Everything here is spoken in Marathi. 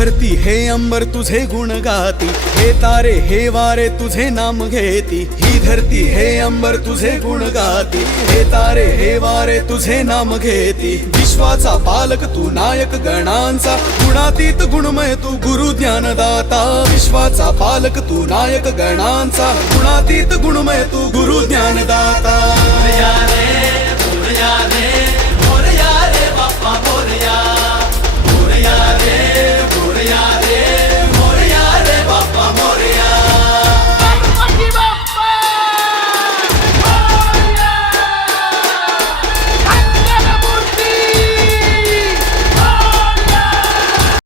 धरती हे अंबर तुझे गुण गाती, हे तारे हे वारे तुझे नाम घेती। ही धरती हे अंबर तुझे गुण गाती, हे तारे हे वारे तुझे नाम घेती। विश्वाचा पालक तू नायक गणांचा, गुणातीत गुणमय तू गुरु ज्ञानदाता। विश्वाचा पालक तू नायक गणांचा, गुणातीत गुणमय तू गुरु ज्ञानदाता। मोरया रे मोरया रे मोरया रे बाप्पा मोरया।